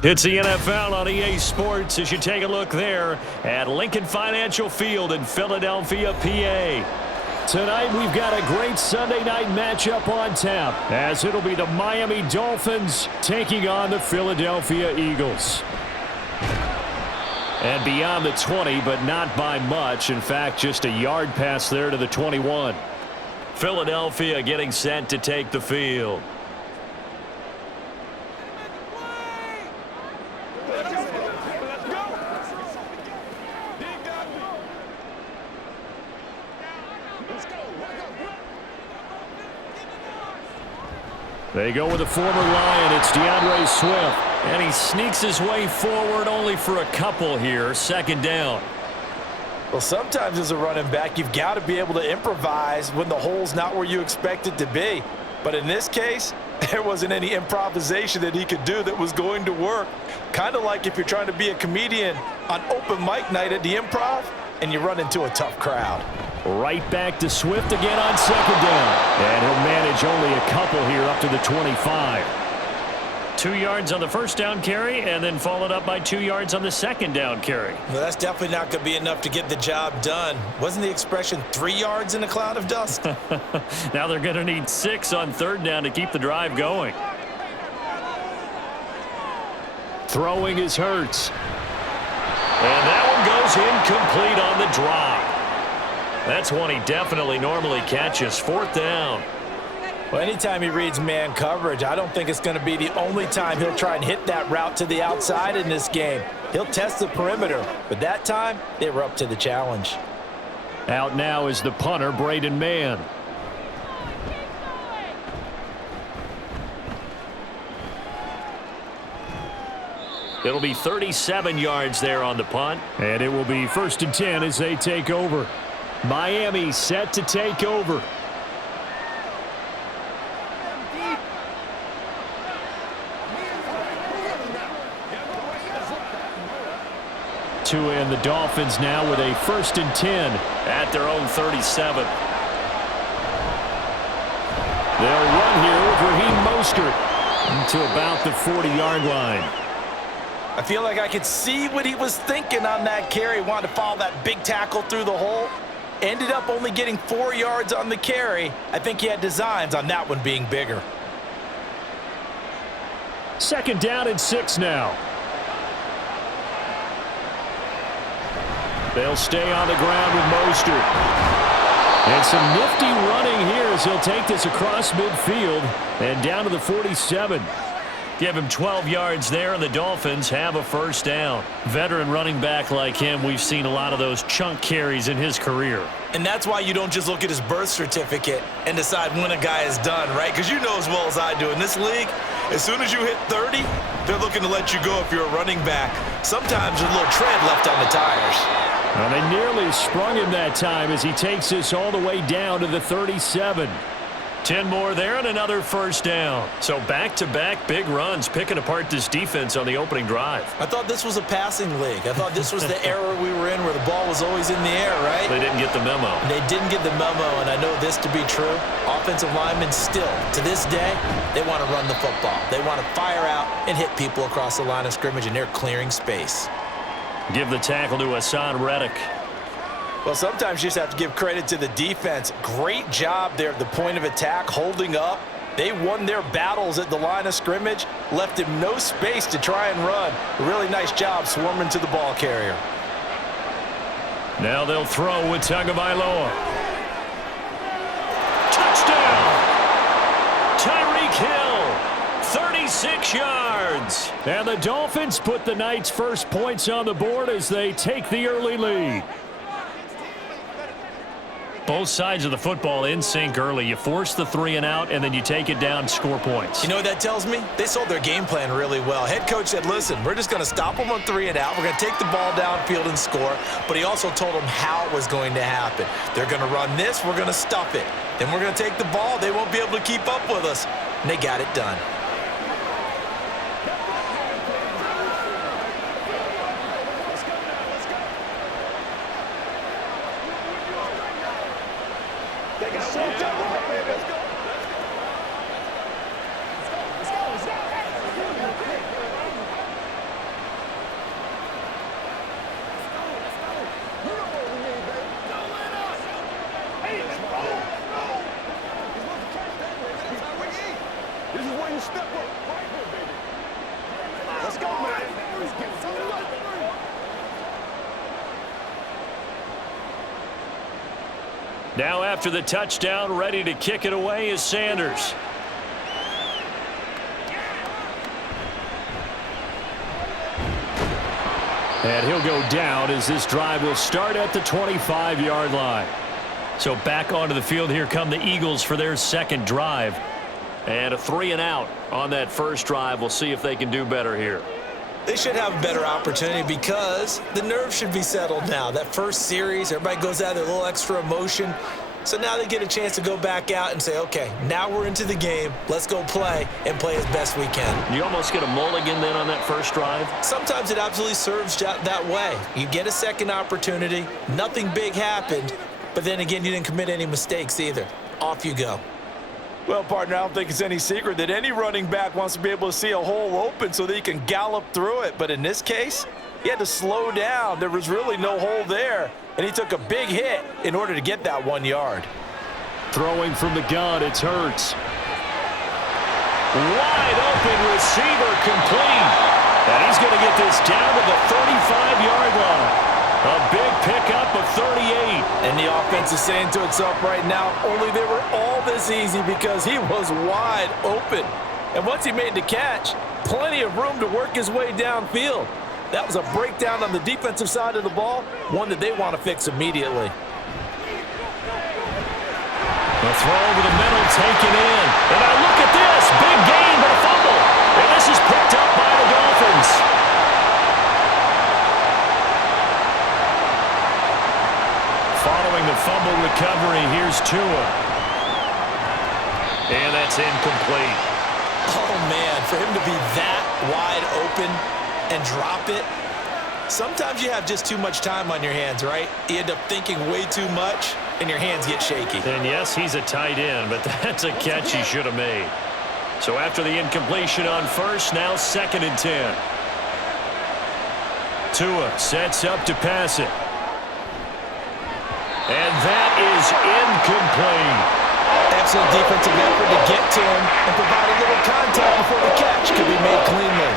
It's the NFL on EA Sports as you take a look there at Lincoln Financial Field in Philadelphia, PA. Tonight we've got a great Sunday night matchup on tap as it'll be the Miami Dolphins taking on the Philadelphia Eagles. And beyond the 20, but not by much. In fact, just a yard pass there to the 21. Philadelphia getting set to take the field. They go with a former Lion. It's DeAndre Swift. And he sneaks his way forward only for a couple here. Second down. Well, sometimes as a running back, you've got to be able to improvise when the hole's not where you expect it to be. But in this case, there wasn't any improvisation that he could do that was going to work. Kind of like if you're trying to be a comedian on open mic night at the Improv and you run into a tough crowd. Right back to Swift again on second down. And he'll manage only a couple here up to the 25. 2 yards on the first down carry and then followed up by 2 yards on the second down carry. Well, that's definitely not going to be enough to get the job done. Wasn't the expression 3 yards in a cloud of dust? Now they're going to need 6 on third down to keep the drive going. Throwing is Hurts. And that one goes incomplete on the drop. That's one he definitely normally catches. Fourth down. Well, anytime he reads man coverage, I don't think it's going to be the only time he'll try and hit that route to the outside in this game. He'll test the perimeter, but that time they were up to the challenge. Out now is the punter, Braden Mann. It'll be 37 yards there on the punt. And it will be 1st and 10 as they take over. Miami set to take over. And the Dolphins now with a 1st and 10 at their own 37. They'll run here with Raheem Mostert to about the 40-yard line. I feel like I could see what he was thinking on that carry. Wanted to follow that big tackle through the hole. Ended up only getting 4 yards on the carry. I think he had designs on that one being bigger. Second down and 6 now. They'll stay on the ground with Mostert. And some nifty running here as he'll take this across midfield and down to the 47. Give him 12 yards there, and the Dolphins have a first down. Veteran running back like him, we've seen a lot of those chunk carries in his career. And that's why you don't just look at his birth certificate and decide when a guy is done, right? Because you know as well as I do, in this league, as soon as you hit 30, they're looking to let you go if you're a running back. Sometimes there's a little tread left on the tires. Well, they nearly sprung him that time as he takes this all the way down to the 37. 10 more there and another first down. So back-to-back big runs picking apart this defense on the opening drive. I thought this was a passing league. I thought this was the era we were in where the ball was always in the air, right? They didn't get the memo. They didn't get the memo, and I know this to be true. Offensive linemen still, to this day, they want to run the football. They want to fire out and hit people across the line of scrimmage, and they're clearing space. Give the tackle to Hassan Reddick. Well, sometimes you just have to give credit to the defense. Great job there at the point of attack, holding up. They won their battles at the line of scrimmage, left him no space to try and run. A really nice job swarming to the ball carrier. Now they'll throw with Tagovailoa. Touchdown! Tyreek Hill, 36 yards. And the Dolphins put the night's first points on the board as they take the early lead. Both sides of the football in sync early. You force the 3 and out, and then you take it down, score points. You know what that tells me? They sold their game plan really well. Head coach said, listen, we're just going to stop them on 3 and out. We're going to take the ball downfield and score. But he also told them how it was going to happen. They're going to run this. We're going to stuff it. Then we're going to take the ball. They won't be able to keep up with us. And they got it done. Now after the touchdown, ready to kick it away is Sanders. And he'll go down as this drive will start at the 25-yard line. So back onto the field, here come the Eagles for their second drive. And a 3 and out on that first drive. We'll see if they can do better here. They should have a better opportunity because the nerves should be settled now. That first series, everybody goes out with a little extra emotion. So now they get a chance to go back out and say, okay, now we're into the game. Let's go play and play as best we can. You almost get a mulligan then on that first drive? Sometimes it absolutely serves that way. You get a second opportunity. Nothing big happened. But then again, you didn't commit any mistakes either. Off you go. Well, partner, I don't think it's any secret that any running back wants to be able to see a hole open so that he can gallop through it. But in this case, he had to slow down. There was really no hole there, and he took a big hit in order to get that 1 yard. Throwing from the gun, it's Hurts. Wide open receiver complete. And he's going to get this down to the 35-yard line. A big pickup of 38. And the offense is saying to itself right now, only they were all this easy because he was wide open. And once he made the catch, plenty of room to work his way downfield. That was a breakdown on the defensive side of the ball, one that they want to fix immediately. The throw over the middle taken in. And now look at this. Big gain, but a fumble. And this is picked up by the Dolphins. Following the fumble recovery, here's Tua. And that's incomplete. Oh, man, for him to be that wide open and drop it. Sometimes you have just too much time on your hands, right? You end up thinking way too much, and your hands get shaky. And yes, he's a tight end, but that's a catch he should have made. So after the incompletion on first, now 2nd and 10. Tua sets up to pass it. And that is incomplete. Excellent defensive effort to get to him and provide a little contact before the catch could be made cleanly.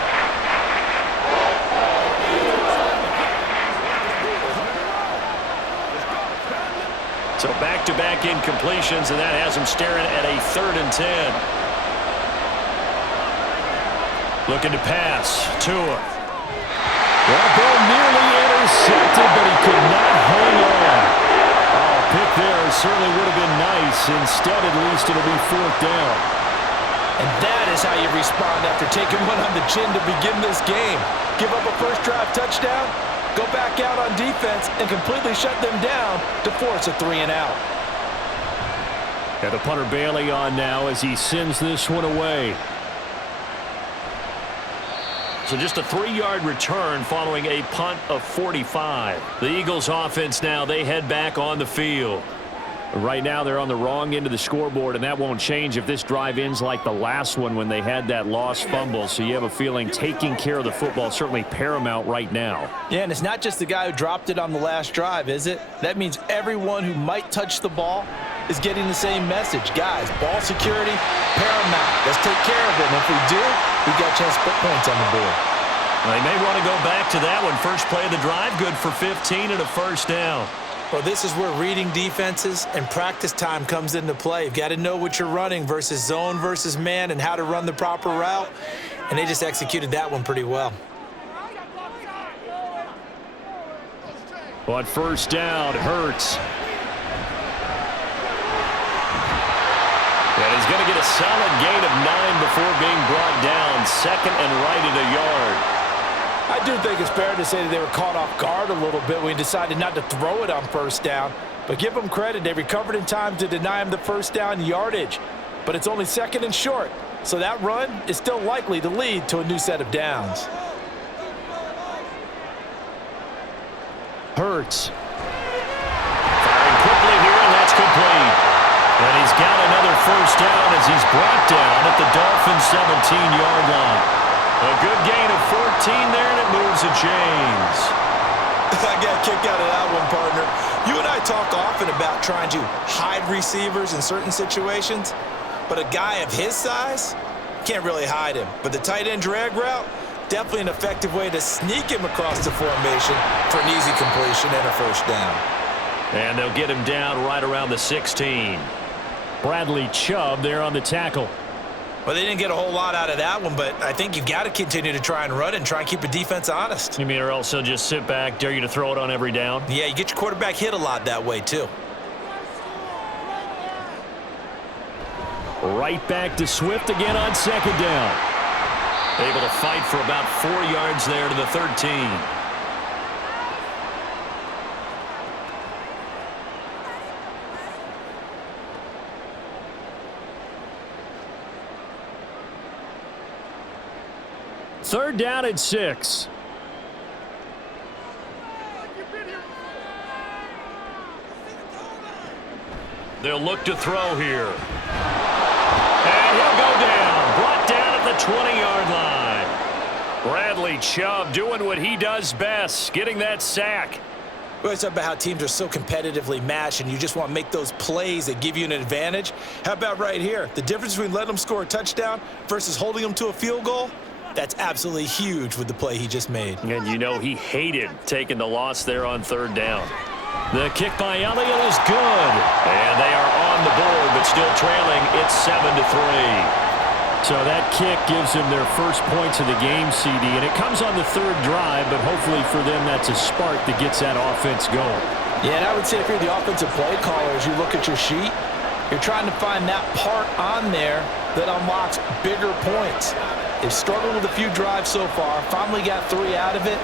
So back-to-back incompletions, and that has him staring at a 3rd and 10. Looking to pass. Tua. That ball nearly intercepted, but he could not hang on. Pick there certainly would have been nice. Instead, at least, it'll be 4th down. And that is how you respond after taking one on the chin to begin this game. Give up a first drive touchdown, go back out on defense, and completely shut them down to force a 3 and out. And the punter Bailey on now as he sends this one away. So just a 3-yard return following a punt of 45. The Eagles offense now, they head back on the field. Right now they're on the wrong end of the scoreboard, and that won't change if this drive ends like the last one when they had that lost fumble. So you have a feeling taking care of the football is certainly paramount right now. Yeah, and it's not just the guy who dropped it on the last drive, is it? That means everyone who might touch the ball is getting the same message. Guys, ball security, paramount. Let's take care of it. And if we do, we've got a chance to put points on the board. Well, they may want to go back to that one. First play of the drive, good for 15 and a first down. Well, this is where reading defenses and practice time comes into play. You've got to know what you're running versus zone versus man and how to run the proper route. And they just executed that one pretty well. On first down, Hurts. And he's going to get a solid gain of 9 before being brought down. 2nd and right at a yard. I do think it's fair to say that they were caught off guard a little bit when he decided not to throw it on first down. But give them credit. They recovered in time to deny him the first down yardage. But it's only 2nd and short. So that run is still likely to lead to a new set of downs. Hurts. Firing quickly here, and that's complete. And he's got another first down as he's brought down at the Dolphins' 17-yard line. A good gain of 14 there, and it moves the chains. I got a kick out of that one, partner. You and I talk often about trying to hide receivers in certain situations, but a guy of his size can't really hide him. But the tight end drag route, definitely an effective way to sneak him across the formation for an easy completion and a first down. And they'll get him down right around the 16. Bradley Chubb there on the tackle. Well, they didn't get a whole lot out of that one, but I think you've got to continue to try and run and try and keep the defense honest. You mean or else he'll just sit back, dare you to throw it on every down? Yeah, you get your quarterback hit a lot that way, too. Right back to Swift again on second down. Able to fight for about 4 yards there to the 13. Third down and 6. They'll look to throw here. And he'll go down. Brought down at the 20-yard line. Bradley Chubb doing what he does best, getting that sack. We always talk about how teams are so competitively matched and you just want to make those plays that give you an advantage. How about right here? The difference between letting them score a touchdown versus holding them to a field goal? That's absolutely huge with the play he just made. And you know he hated taking the loss there on third down. The kick by Elliott is good. And they are on the board, but still trailing. It's 7-3. So that kick gives them their first points of the game, CD. And it comes on the third drive, but hopefully for them that's a spark that gets that offense going. Yeah, and I would say if you're the offensive play caller, as you look at your sheet, you're trying to find that part on there that unlocks bigger points. They've struggled with a few drives so far. Finally got 3 out of it.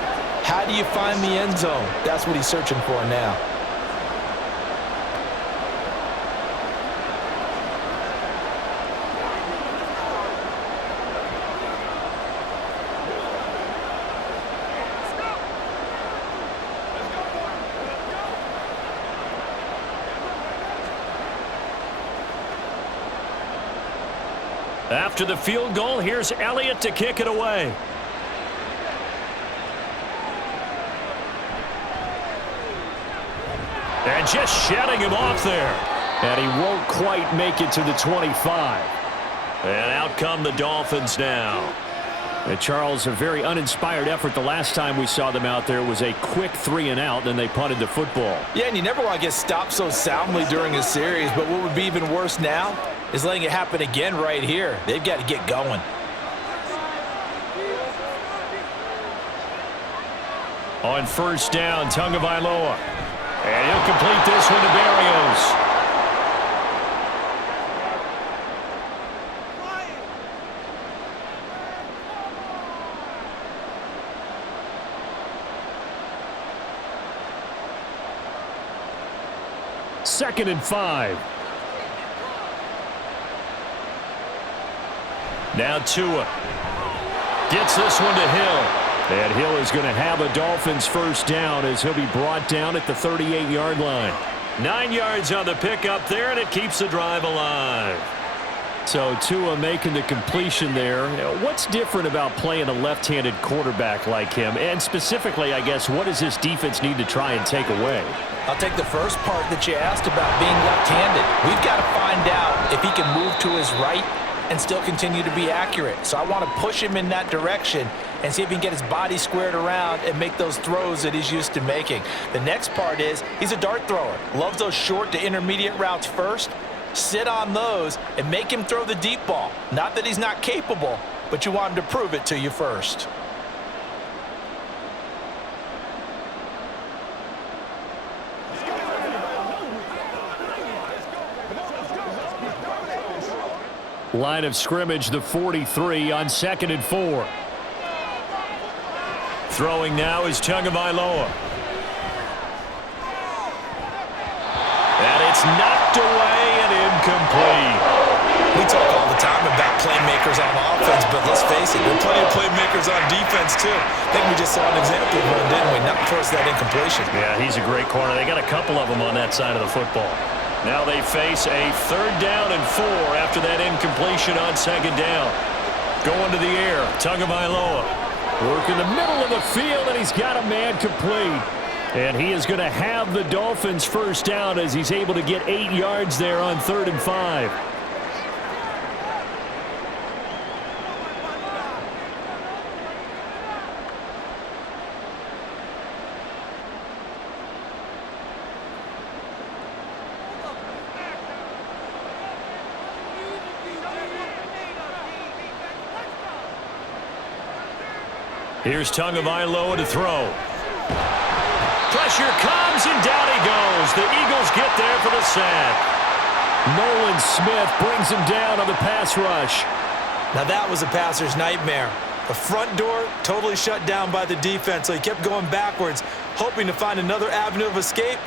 How do you find the end zone? That's what he's searching for now. After the field goal, here's Elliott to kick it away. And just shutting him off there. And he won't quite make it to the 25. And out come the Dolphins now. And Charles, a very uninspired effort. The last time we saw them out there was a quick 3 and out, then they punted the football. Yeah, and you never want to get stopped so soundly during a series, but what would be even worse now is letting it happen again right here. They've got to get going. On first down, Tagovailoa. And he'll complete this one to Berrios. Second and 5. Now Tua gets this one to Hill. And Hill is going to have a Dolphins first down as he'll be brought down at the 38-yard line. 9 yards on the pickup there, and it keeps the drive alive. So Tua making the completion there. What's different about playing a left-handed quarterback like him? And specifically, I guess, what does this defense need to try and take away? I'll take the first part that you asked about being left-handed. We've got to find out if he can move to his right and still continue to be accurate. So I want to push him in that direction and see if he can get his body squared around and make those throws that he's used to making. The next part is he's a dart thrower. Loves those short to intermediate routes first. Sit on those and make him throw the deep ball. Not that he's not capable, but you want him to prove it to you first. Line of scrimmage, the 43 on 2nd and 4. Throwing now is Tagovailoa. And it's knocked away and incomplete. We talk all the time about playmakers on offense, but let's face it, there are plenty of playmakers on defense, too. I think we just saw an example of one, didn't we? Not force that incompletion. Yeah, he's a great corner. They got a couple of them on that side of the football. Now they face a 3rd down and 4 after that incompletion on 2nd down. Going to the air, Tagovailoa. Work in the middle of the field, and he's got a man complete. And he is going to have the Dolphins first down as he's able to get 8 yards there on 3rd and 5. Here's Tagovailoa to throw. Pressure comes, and down he goes. The Eagles get there for the sack. Nolan Smith brings him down on the pass rush. Now that was a passer's nightmare. The front door totally shut down by the defense, so he kept going backwards, hoping to find another avenue of escape.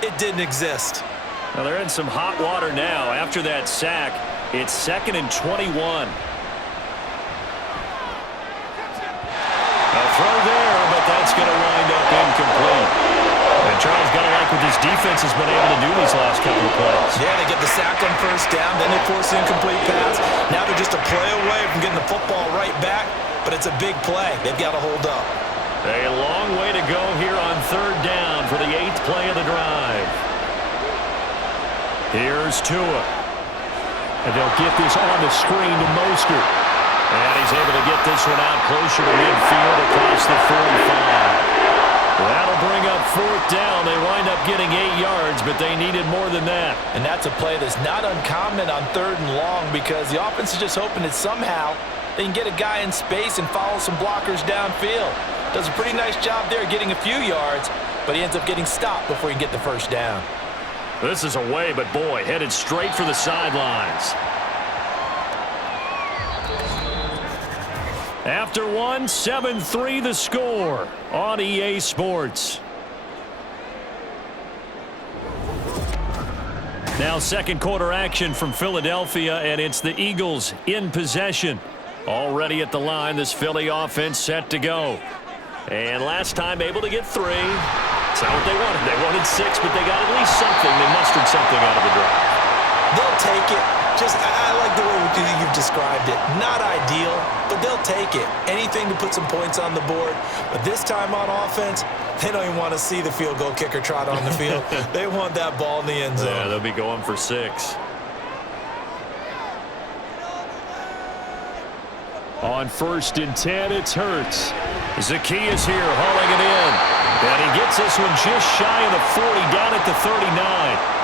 It didn't exist. Well, they're in some hot water now. After that sack, it's 2nd and 21. A throw there, but that's going to wind up incomplete. And Charles, got to like what this defense has been able to do these last couple of plays. Yeah, they get the sack on first down, then they force an incomplete pass. Now they're just a play away from getting the football right back, but it's a big play. They've got to hold up. A long way to go here on 3rd down for the 8th play of the drive. Here's Tua. And they'll get this on the screen to Mostert. And he's able to get this one out closer to midfield across the 45. That'll bring up 4th down. They wind up getting 8 yards, but they needed more than that. And that's a play that's not uncommon on 3rd and long because the offense is just hoping that somehow they can get a guy in space and follow some blockers downfield. Does a pretty nice job there getting a few yards, but he ends up getting stopped before he can get the first down. This is away, but boy, headed straight for the sidelines. After one, 7-3 the score on EA Sports. Now 2nd quarter action from Philadelphia, and it's the Eagles in possession. Already at the line, this Philly offense set to go. And last time able to get 3. That's not what they wanted. They wanted 6, but they got at least something. They mustered something out of the drive. They'll take it. I like the way you've described it. Not ideal, but they'll take it. Anything to put some points on the board. But this time on offense, they don't even want to see the field goal kicker trot on the field. They want that ball in the end zone. Yeah, they'll be going for 6. On 1st and 10, it's Hurts. Zacchaeus here hauling it in. And he gets this one just shy of the 40, down at the 39.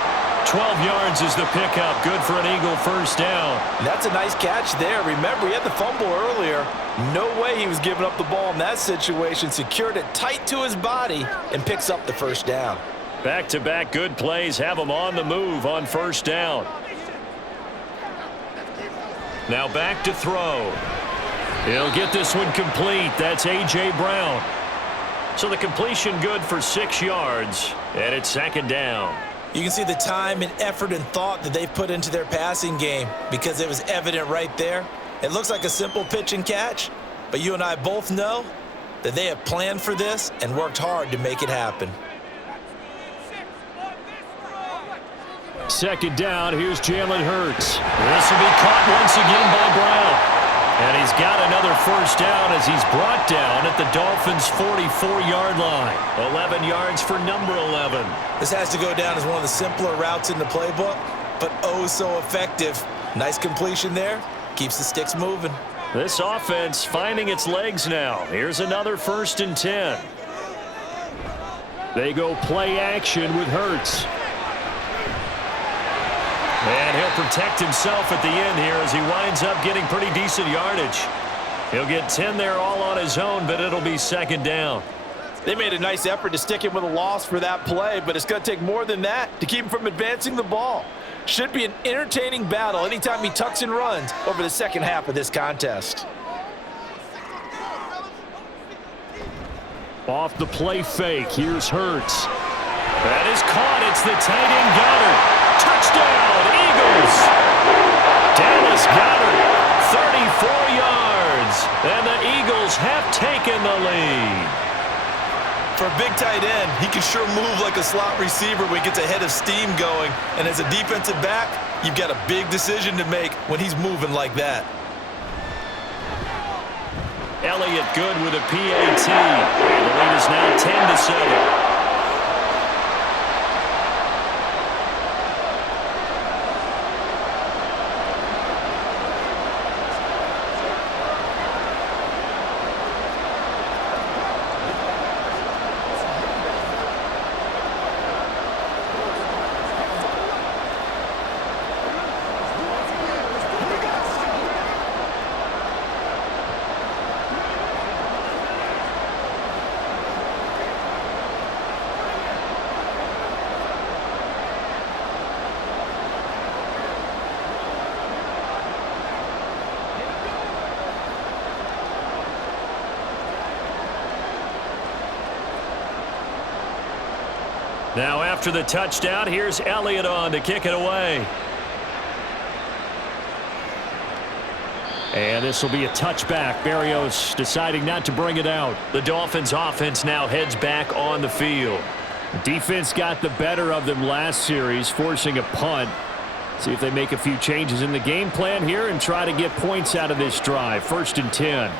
12 yards is the pickup. Good for an Eagle first down. That's a nice catch there. Remember, he had the fumble earlier. No way he was giving up the ball in that situation. Secured it tight to his body and picks up the first down. Back-to-back good plays have him on the move on 1st down. Now back to throw. He'll get this one complete. That's A.J. Brown. So the completion good for 6 yards, and it's 2nd down. You can see the time and effort and thought that they've put into their passing game because it was evident right there. It looks like a simple pitch and catch, but you and I both know that they have planned for this and worked hard to make it happen. 2nd down, here's Jalen Hurts. This will be caught once again by Brown. And he's got another first down as he's brought down at the Dolphins' 44-yard line. 11 yards for number 11. This has to go down as one of the simpler routes in the playbook, but oh so effective. Nice completion there. Keeps the sticks moving. This offense finding its legs now. Here's another 1st and 10. They go play action with Hurts. And he'll protect himself at the end here as he winds up getting pretty decent yardage. He'll get 10 there all on his own, but it'll be 2nd down. They made a nice effort to stick him with a loss for that play, but it's going to take more than that to keep him from advancing the ball. Should be an entertaining battle anytime he tucks and runs over the second half of this contest. Off the play fake, here's Hurts. That is caught. It's the tight end Goddard. Touchdown, Eagles! Dallas Goddard, 34 yards, and the Eagles have taken the lead. For a big tight end, he can sure move like a slot receiver when he gets a head of steam going. And as a defensive back, you've got a big decision to make when he's moving like that. Elliott good with a PAT. And the lead is now 10-7. Now after the touchdown, here's Elliott on to kick it away. And this will be a touchback. Berrios deciding not to bring it out. The Dolphins offense now heads back on the field. The defense got the better of them last series, forcing a punt. See if they make a few changes in the game plan here and try to get points out of this drive. 1st and 10.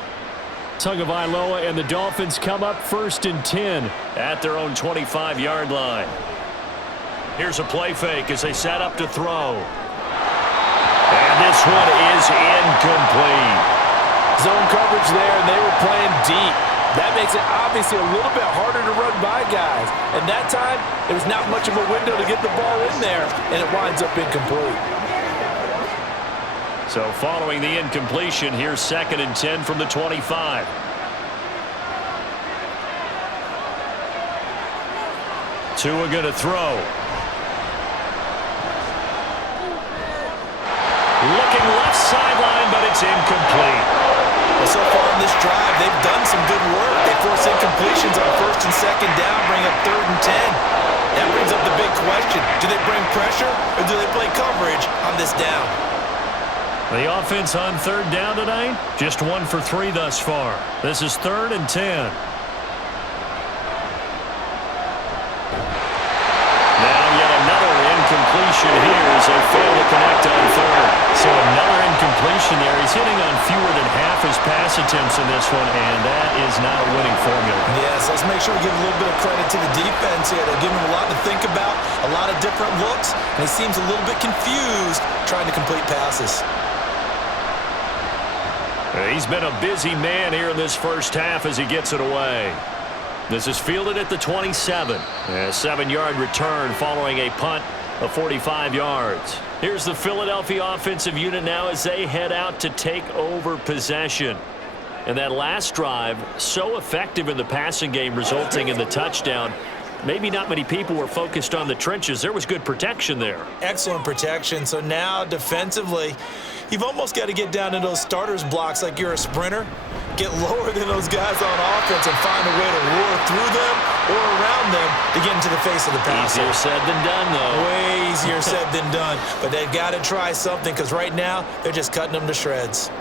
Tagovailoa and the Dolphins come up 1st and 10 at their own 25-yard line. Here's a play fake as they set up to throw. And this one is incomplete. Zone coverage there, and they were playing deep. That makes it obviously a little bit harder to run by guys. And that time, there was not much of a window to get the ball in there, and it winds up incomplete. So following the incompletion, here's 2nd and 10 from the 25. Tua going to throw. Looking left sideline, but it's incomplete. Well, so far in this drive, they've done some good work. They force incompletions on 1st and 2nd down, bring up 3rd and 10. That brings up the big question. Do they bring pressure or do they play coverage on this down? The offense on 3rd down tonight, just 1 for 3 thus far. This is 3rd and 10. Now yet another incompletion here as they fail to connect on 3rd. So another incompletion there. He's hitting on fewer than half his pass attempts in this one, and that is not a winning formula. Yes, let's make sure we give a little bit of credit to the defense here. They're giving him a lot to think about, a lot of different looks, and he seems a little bit confused trying to complete passes. He's been a busy man here in this first half as he gets it away. This is fielded at the 27. A 7-yard return following a punt of 45 yards. Here's the Philadelphia offensive unit now as they head out to take over possession. And that last drive, so effective in the passing game, resulting in the touchdown. Maybe not many people were focused on the trenches. There was good protection there. Excellent protection. So now defensively, you've almost got to get down to those starters blocks like you're a sprinter. Get lower than those guys on offense and find a way to roar through them or around them to get into the face of the passer. Easier said than done, though. Way easier said than done. But they've got to try something because right now they're just cutting them to shreds.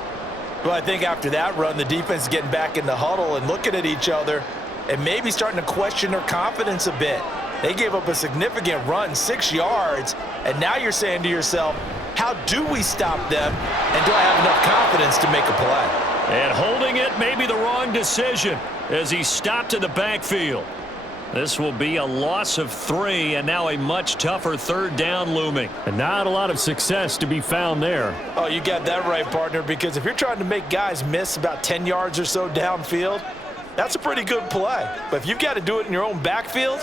Well, I think after that run, the defense is getting back in the huddle and looking at each other and maybe starting to question their confidence a bit. They gave up a significant run, 6 yards, and now you're saying to yourself, how do we stop them, and do I have enough confidence to make a play? And holding it may be the wrong decision as he stopped in the backfield. This will be a loss of 3, and now a much tougher 3rd down looming. And not a lot of success to be found there. Oh, you got that right, partner, because if you're trying to make guys miss about 10 yards or so downfield, that's a pretty good play. But if you've got to do it in your own backfield,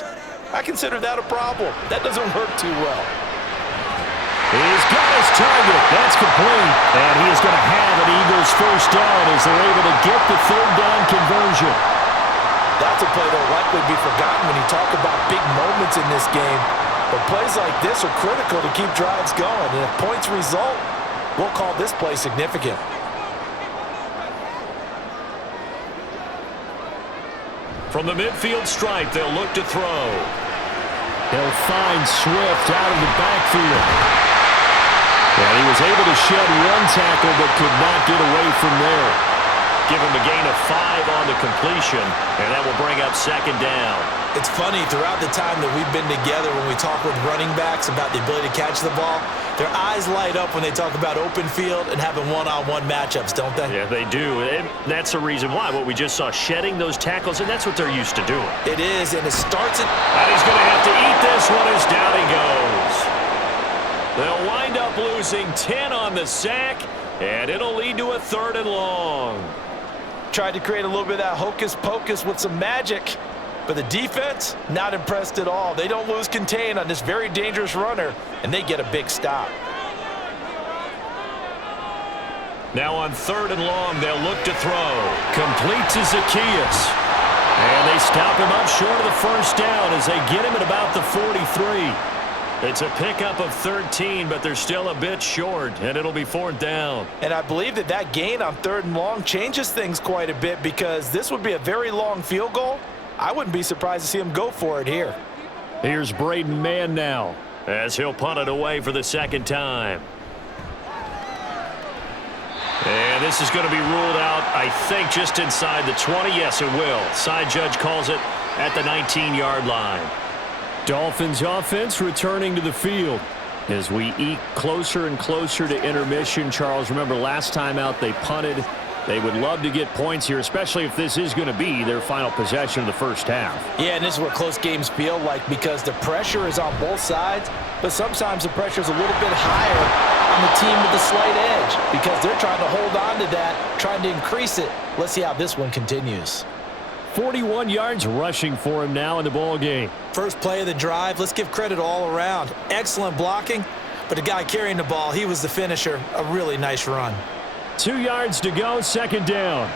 I consider that a problem. That doesn't work too well. He's got his target. That's complete. And he is going to have an Eagles first down as they're able to get the 3rd down conversion. That's a play that will likely be forgotten when you talk about big moments in this game. But plays like this are critical to keep drives going. And if points result, we'll call this play significant. From the midfield stripe, they'll look to throw. They'll find Swift out of the backfield. And he was able to shed 1 tackle but could not get away from there. Give him a gain of 5 on the completion, and that will bring up 2nd down. It's funny, throughout the time that we've been together, when we talk with running backs about the ability to catch the ball, their eyes light up when they talk about open field and having one-on-one matchups, don't they? Yeah, they do. And that's the reason why. What we just saw, shedding those tackles, and that's what they're used to doing. It is, and it starts at... And he's going to have to eat this one as down he goes. They'll wind up losing 10 on the sack, and it'll lead to a 3rd and long. Tried to create a little bit of that hocus-pocus with some magic. But the defense, not impressed at all. They don't lose contain on this very dangerous runner, and they get a big stop. Now on 3rd and long, they'll look to throw. Complete to Zacchaeus. And they stop him up short of the first down as they get him at about the 43. It's a pickup of 13, but they're still a bit short, and it'll be 4th down. And I believe that gain on 3rd and long changes things quite a bit because this would be a very long field goal. I wouldn't be surprised to see him go for it here. Here's Braden Mann now, as he'll punt it away for the second time. And this is going to be ruled out, I think, just inside the 20. Yes, it will. Side judge calls it at the 19-yard line. Dolphins offense returning to the field as we eke closer and closer to intermission. Charles, remember last time out they punted. They would love to get points here, especially if this is going to be their final possession of the first half. Yeah, and this is what close games feel like because the pressure is on both sides, but sometimes the pressure is a little bit higher on the team with the slight edge because they're trying to hold on to that, trying to increase it. Let's see how this one continues. 41 yards rushing for him now in the ball game. First play of the drive, let's give credit all around. Excellent blocking, but the guy carrying the ball, he was the finisher. A really nice run. 2 yards to go, second down.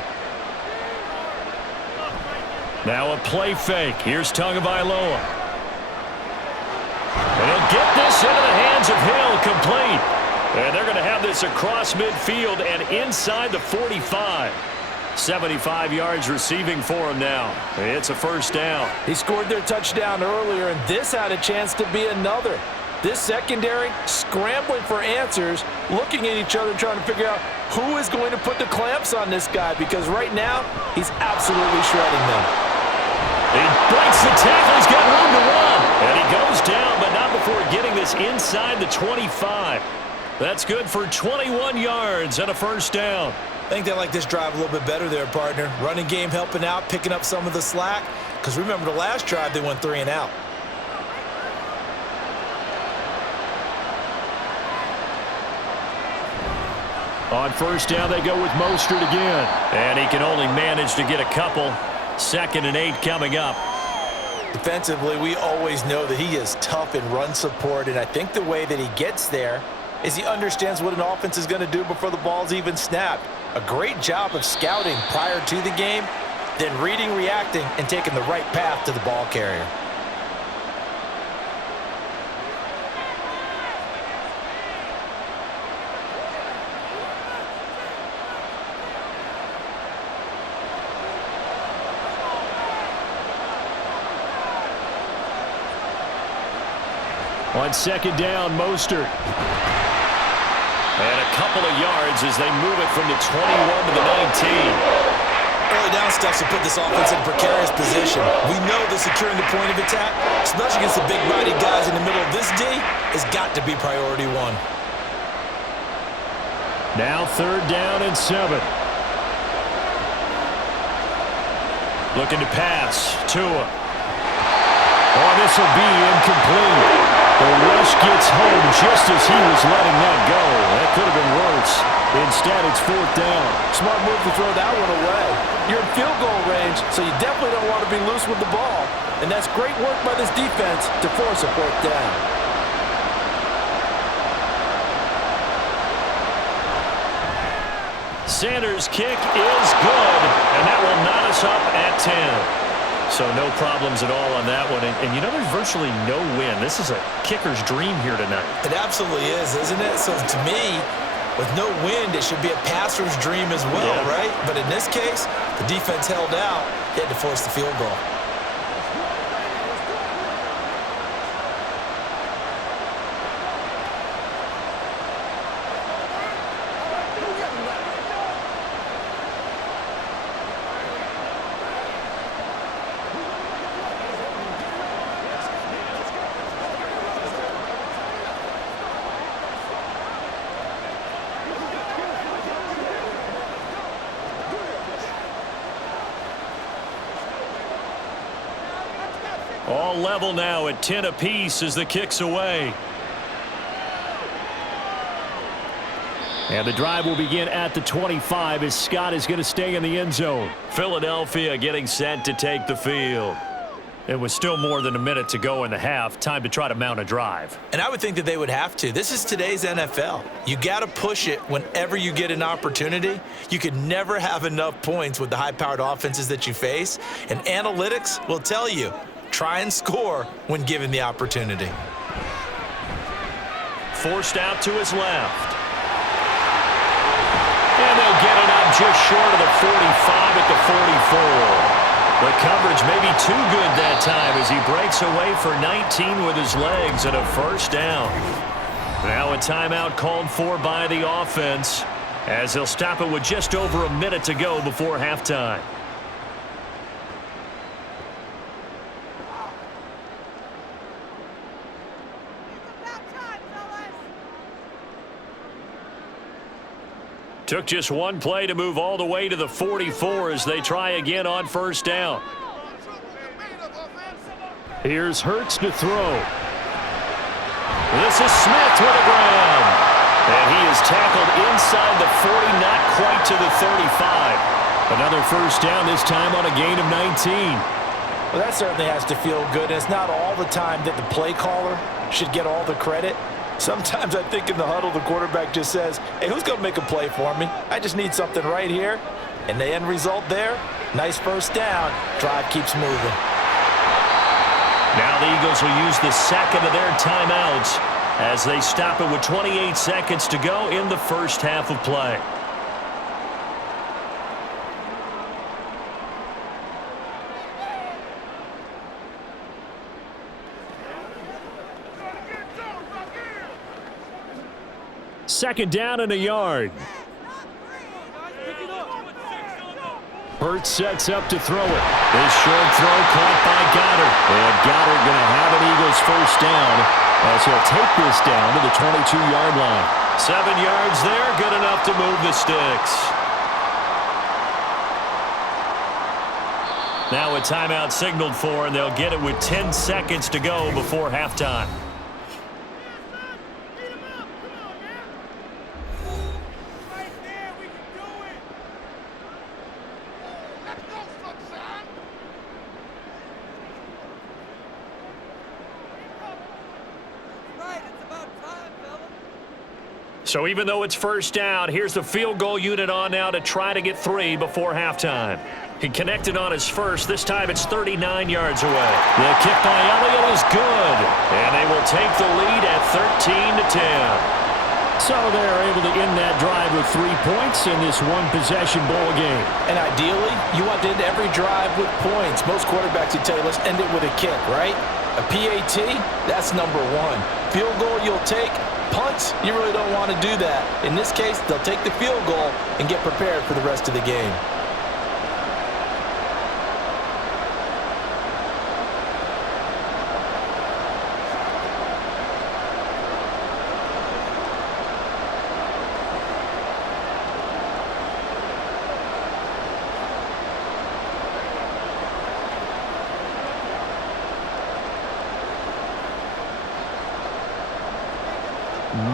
Now a play fake. Here's Tagovailoa. And he'll get this into the hands of Hill, complete. And they're going to have this across midfield and inside the 45. 75 yards receiving for him now. It's a first down. He scored their touchdown earlier, and this had a chance to be another. This secondary scrambling for answers, looking at each other, trying to figure out who is going to put the clamps on this guy because right now he's absolutely shredding them. He breaks the tackle. He's got room to run. And he goes down, but not before getting this inside the 25. That's good for 21 yards and a first down. I think they like this drive a little bit better there, partner. Running game helping out, picking up some of the slack. Because remember the last drive, they went 3 and out. On first down, they go with Mostert again. And he can only manage to get a couple. 2nd and 8 coming up. Defensively, we always know that he is tough in run support, and I think the way that he gets there is he understands what an offense is going to do before the ball's even snapped. A great job of scouting prior to the game, then reading, reacting, and taking the right path to the ball carrier. On second down, Mostert. And a couple of yards as they move it from the 21 to the 19. Early down stuff to put this offense in a precarious position. We know that securing the point of attack, especially against the big-bodied guys in the middle of this D, has got to be priority one. Now 3rd down and 7. Looking to pass. Tua. Oh, this will be incomplete. The rush gets home just as he was letting that go. That could have been worse. Instead, it's 4th down. Smart move to throw that one away. You're in field goal range, so you definitely don't want to be loose with the ball. And that's great work by this defense to force a 4th down. Sanders' kick is good, and that will knot us up at 10. So no problems at all on that one. And you know, there's virtually no win. This is a kicker's dream here tonight. It absolutely is, isn't it? So to me, with no wind, it should be a passer's dream as well, right? But in this case, the defense held out. They had to force the field goal. All level now at 10 apiece as the kick's away. And the drive will begin at the 25 as Scott is going to stay in the end zone. Philadelphia getting set to take the field. It was still more than a minute to go in the half. Time to try to mount a drive. And I would think that they would have to. This is today's NFL. You got to push it whenever you get an opportunity. You could never have enough points with the high-powered offenses that you face. And analytics will tell you, try and score when given the opportunity. Forced out to his left. And they'll get it up just short of the 45 at the 44. The coverage may be too good that time as he breaks away for 19 with his legs and a first down. Now a timeout called for by the offense as he'll stop it with just over a minute to go before halftime. Took just one play to move all the way to the 44 as they try again on first down. Here's Hurts to throw. This is Smith with a grab. And he is tackled inside the 40, not quite to the 35. Another first down, this time on a gain of 19. Well, that certainly has to feel good. It's not all the time that the play caller should get all the credit. Sometimes I think in the huddle, the quarterback just says, hey, who's going to make a play for me? I just need something right here. And the end result there, nice first down. Drive keeps moving. Now the Eagles will use the second of their timeouts as they stop it with 28 seconds to go in the first half of play. Second down and a yard. Hurts sets up to throw it. This short throw caught by Goddard. And Goddard going to have an Eagles first down as he'll take this down to the 22-yard line. 7 yards there, good enough to move the sticks. Now a timeout signaled for, and they'll get it with 10 seconds to go before halftime. So even though it's first down, here's the field goal unit on now to try to get 3 before halftime. He connected on his first. This time it's 39 yards away. The kick by Elliott is good. And they will take the lead at 13-10. So they're able to end that drive with 3 points in this one-possession ball game. And ideally, you want to end every drive with points. Most quarterbacks would tell you, let's end it with a kick, right? A PAT, that's number 1. Field goal you'll take. Punts, you really don't want to do that. In this case, they'll take the field goal and get prepared for the rest of the game.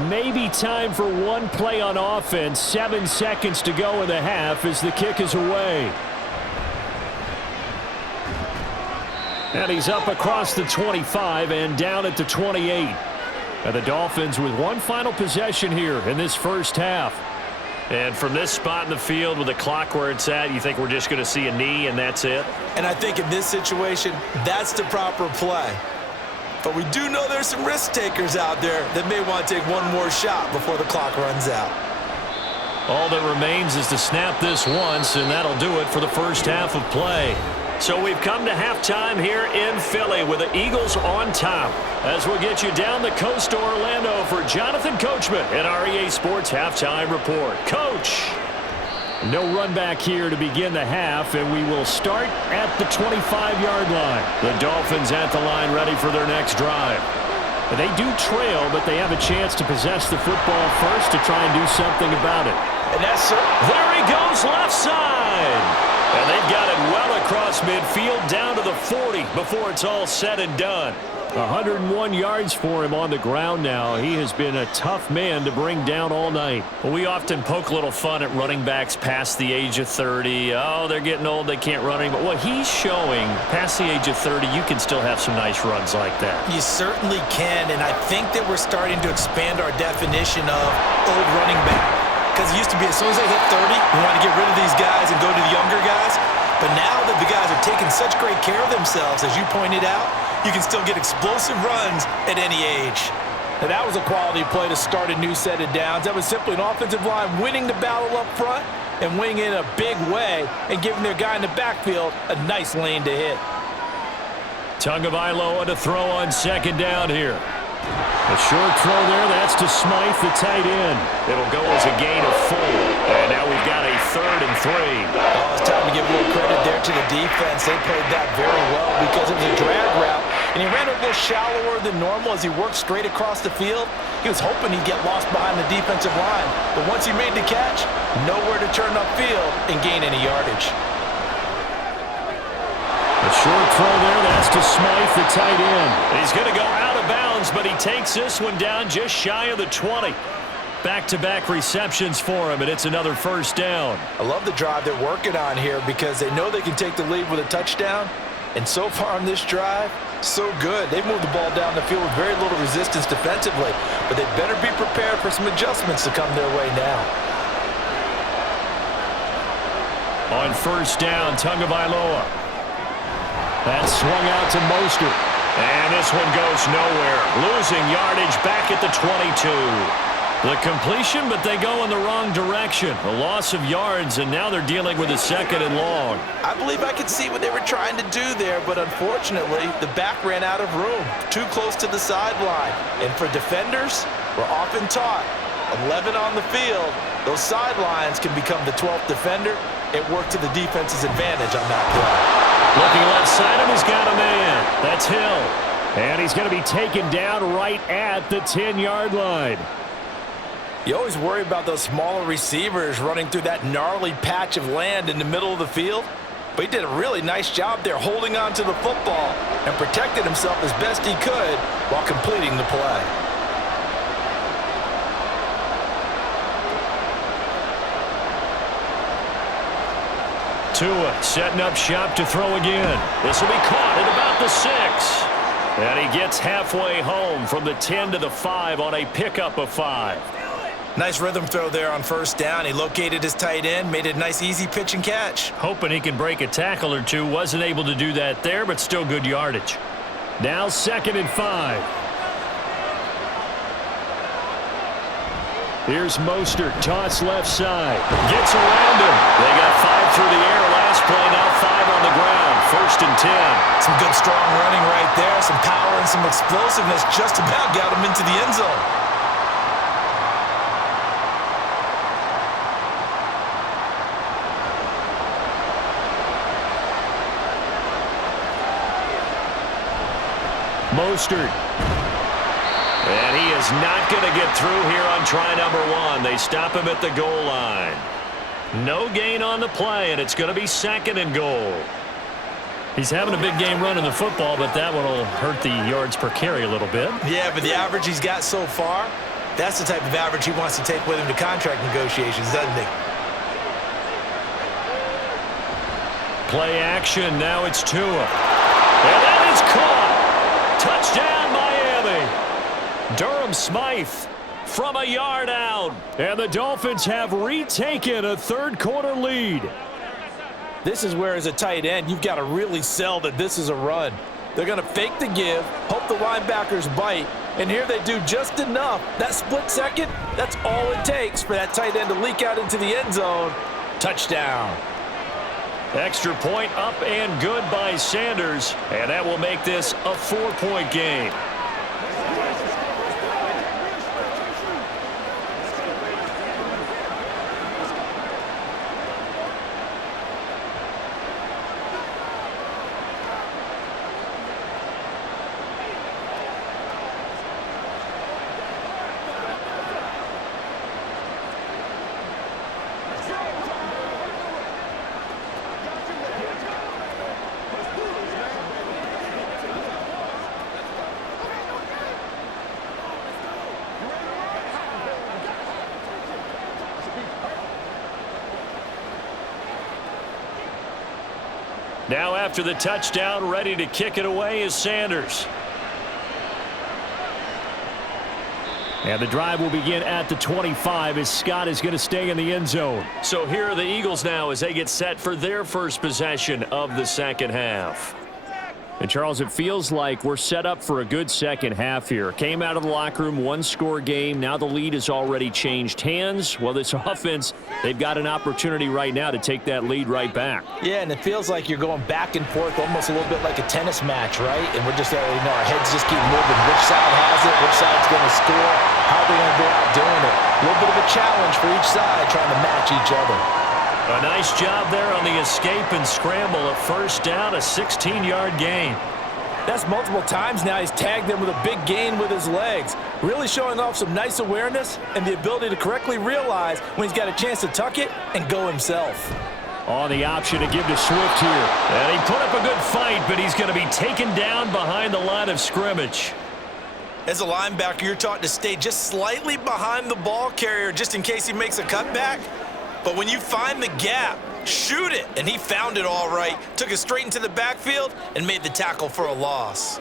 Maybe time for one play on offense. 7 seconds to go in the half as the kick is away. And he's up across the 25 and down at the 28. And the Dolphins with one final possession here in this first half. And from this spot in the field with the clock where it's at, you think we're just going to see a knee and that's it? And I think in this situation, that's the proper play. But we do know there's some risk takers out there that may want to take one more shot before the clock runs out. All that remains is to snap this once, and that'll do it for the first half of play. So we've come to halftime here in Philly with the Eagles on top. As we'll get you down the coast to Orlando for Jonathan Coachman in our EA Sports Halftime Report. Coach! No run back here to begin the half, and we will start at the 25-yard line. The Dolphins at the line ready for their next drive. They do trail, but they have a chance to possess the football first to try and do something about it. And that's there he goes, left side. And they've got it well across midfield down to the 40 before it's all said and done. 101 yards for him on the ground now. He has been a tough man to bring down all night. Well, we often poke a little fun at running backs past the age of 30. Oh, they're getting old, they can't run anymore. Well, he's showing past the age of 30, you can still have some nice runs like that. You certainly can, and I think that we're starting to expand our definition of old running back. Because it used to be as soon as they hit 30, we want to get rid of these guys and go to the younger guys. But now that the guys are taking such great care of themselves, as you pointed out, you can still get explosive runs at any age. And that was a quality play to start a new set of downs. That was simply an offensive line winning the battle up front and winning in a big way and giving their guy in the backfield a nice lane to hit. Tagovailoa to throw on second down here. A short throw there. That's to Smythe, the tight end. It'll go as a gain of 4. And now we've got a 3rd and 3. Oh, it's time to give a little credit there to the defense. They played that very well because it was a drag route. And he ran a little shallower than normal as he worked straight across the field. He was hoping he'd get lost behind the defensive line. But once he made the catch, nowhere to turn upfield and gain any yardage. A short throw there. That's to Smythe, the tight end. He's going to go out of bounds, but he takes this one down just shy of the 20. Back-to-back receptions for him, and it's another first down. I love the drive they're working on here because they know they can take the lead with a touchdown. And so far on this drive, so good. They've moved the ball down the field with very little resistance defensively, but they better be prepared for some adjustments to come their way now. On first down, Tagovailoa. That's swung out to Mostert. And this one goes nowhere. Losing yardage back at the 22. The completion, but they go in the wrong direction. A loss of yards, and now they're dealing with a 2nd and long. I believe I could see what they were trying to do there, but unfortunately, the back ran out of room. Too close to the sideline. And for defenders, we're often taught, 11 on the field, those sidelines can become the 12th defender. It worked to the defense's advantage on that play. Looking left side of him, he's got a man. That's Hill. And he's going to be taken down right at the 10-yard line. You always worry about those smaller receivers running through that gnarly patch of land in the middle of the field. But he did a really nice job there holding on to the football and protected himself as best he could while completing the play. Tua setting up shop to throw again. This will be caught at about the 6. And he gets halfway home from the 10 to the 5 on a pickup of 5. Nice rhythm throw there on first down. He located his tight end, made it a nice easy pitch and catch. Hoping he can break a tackle or two. Wasn't able to do that there, but still good yardage. Now 2nd and 5. Here's Mostert, toss left side. Gets around him. They got 5 through the air last play, now 5 on the ground. 1st and 10. Some good strong running right there. Some power and some explosiveness just about got him into the end zone. Mostert. And he is not going to get through here on try number 1. They stop him at the goal line. No gain on the play, and it's going to be 2nd and goal. He's having a big game running the football, but that one will hurt the yards per carry a little bit. Yeah, but the average he's got so far, that's the type of average he wants to take with him to contract negotiations, doesn't he? Play action. Now it's Tua. And that is caught. Touchdown, Miami. Durham Smythe from a yard out. And the Dolphins have retaken a 3rd-quarter lead. This is where, as a tight end, you've got to really sell that this is a run. They're going to fake the give, hope the linebackers bite, and here they do just enough. That split second, that's all it takes for that tight end to leak out into the end zone. Touchdown. Extra point up and good by Sanders, and that will make this a 4-point game. Now after the touchdown, ready to kick it away is Sanders. And the drive will begin at the 25 as Scott is going to stay in the end zone. So here are the Eagles now as they get set for their first possession of the 2nd half. And, Charles, it feels like we're set up for a good second half here. Came out of the locker room, one-score game. Now the lead has already changed hands. Well, this offense, they've got an opportunity right now to take that lead right back. Yeah, and it feels like you're going back and forth almost a little bit like a tennis match, right? And we're just, our heads just keep moving. Which side has it? Which side's going to score? How are they going to go out doing it? A little bit of a challenge for each side trying to match each other. A nice job there on the escape and scramble. A first down, a 16-yard gain. That's multiple times now he's tagged them with a big gain with his legs. Really showing off some nice awareness and the ability to correctly realize when he's got a chance to tuck it and go himself. On the option to give to Swift here. And he put up a good fight, but he's going to be taken down behind the line of scrimmage. As a linebacker, you're taught to stay just slightly behind the ball carrier just in case he makes a cutback. But when you find the gap, shoot it. And he found it all right. Took it straight into the backfield and made the tackle for a loss.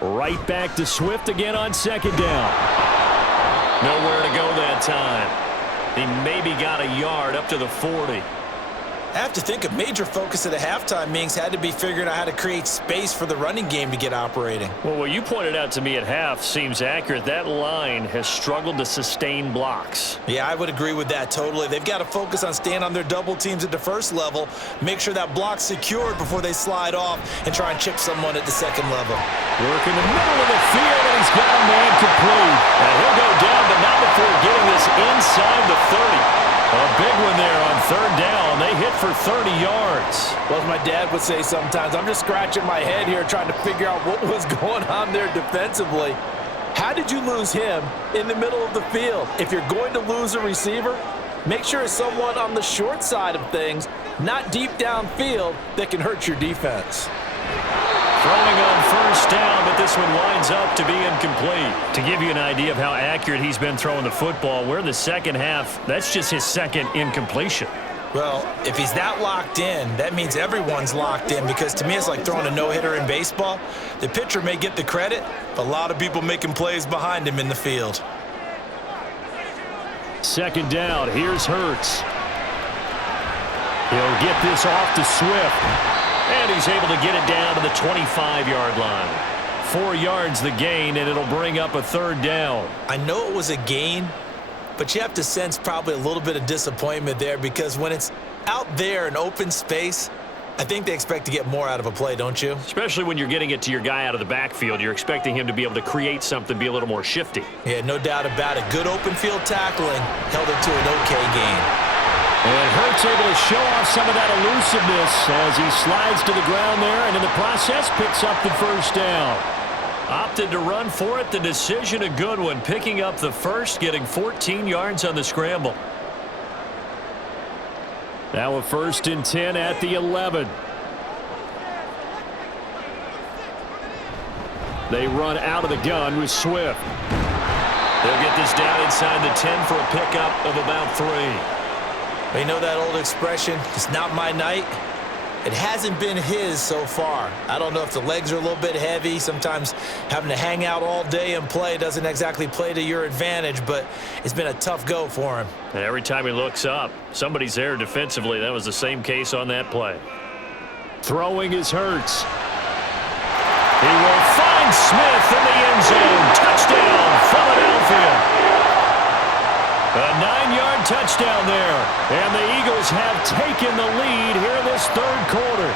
Right back to Swift again on second down. Nowhere to go that time. He maybe got a yard up to the 40. I have to think a major focus of the halftime meetings had to be figuring out how to create space for the running game to get operating. Well, what you pointed out to me at half seems accurate. That line has struggled to sustain blocks. Yeah, I would agree with that totally. They've got to focus on staying on their double teams at the first level, make sure that block's secured before they slide off and try and chip someone at the second level. Work in the middle of the field, and he's got a man complete. And he'll go down, but not before getting this inside the 30. A big one there on third down. They hit for 30 yards. Well, as my dad would say sometimes, I'm just scratching my head here trying to figure out what was going on there defensively. How did you lose him in the middle of the field? If you're going to lose a receiver, make sure it's someone on the short side of things, not deep downfield, that can hurt your defense. Throwing on first down, but this one winds up to be incomplete. To give you an idea of how accurate he's been throwing the football, we're in the second half. That's just his second incompletion. Well, if he's that locked in, that means everyone's locked in, because to me it's like throwing a no-hitter in baseball. The pitcher may get the credit, but a lot of people making plays behind him in the field. Second down, here's Hurts. He'll get this off to Swift. And he's able to get it down to the 25-yard line. 4 yards the gain, and it'll bring up a third down. I know it was a gain, but you have to sense probably a little bit of disappointment there, because when it's out there in open space, I think they expect to get more out of a play, don't you? Especially when you're getting it to your guy out of the backfield. You're expecting him to be able to create something, be a little more shifty. Yeah, no doubt about it. Good open field tackling held it to an okay gain. And Hurts able to show off some of that elusiveness as he slides to the ground there, and in the process picks up the first down. Opted to run for it. The decision a good one, picking up the first, getting 14 yards on the scramble. Now a 1st and 10 at the 11. They run out of the gun with Swift. They'll get this down inside the 10 for a pickup of about 3. You know that old expression, it's not my night? It hasn't been his so far. I don't know if the legs are a little bit heavy. Sometimes having to hang out all day and play doesn't exactly play to your advantage, but it's been a tough go for him. And every time he looks up, somebody's there defensively. That was the same case on that play. Throwing is Hurts. He will find Smith in the end zone. Touchdown, Philadelphia. A 9-yard touchdown there. And the Eagles have taken the lead here in this third quarter.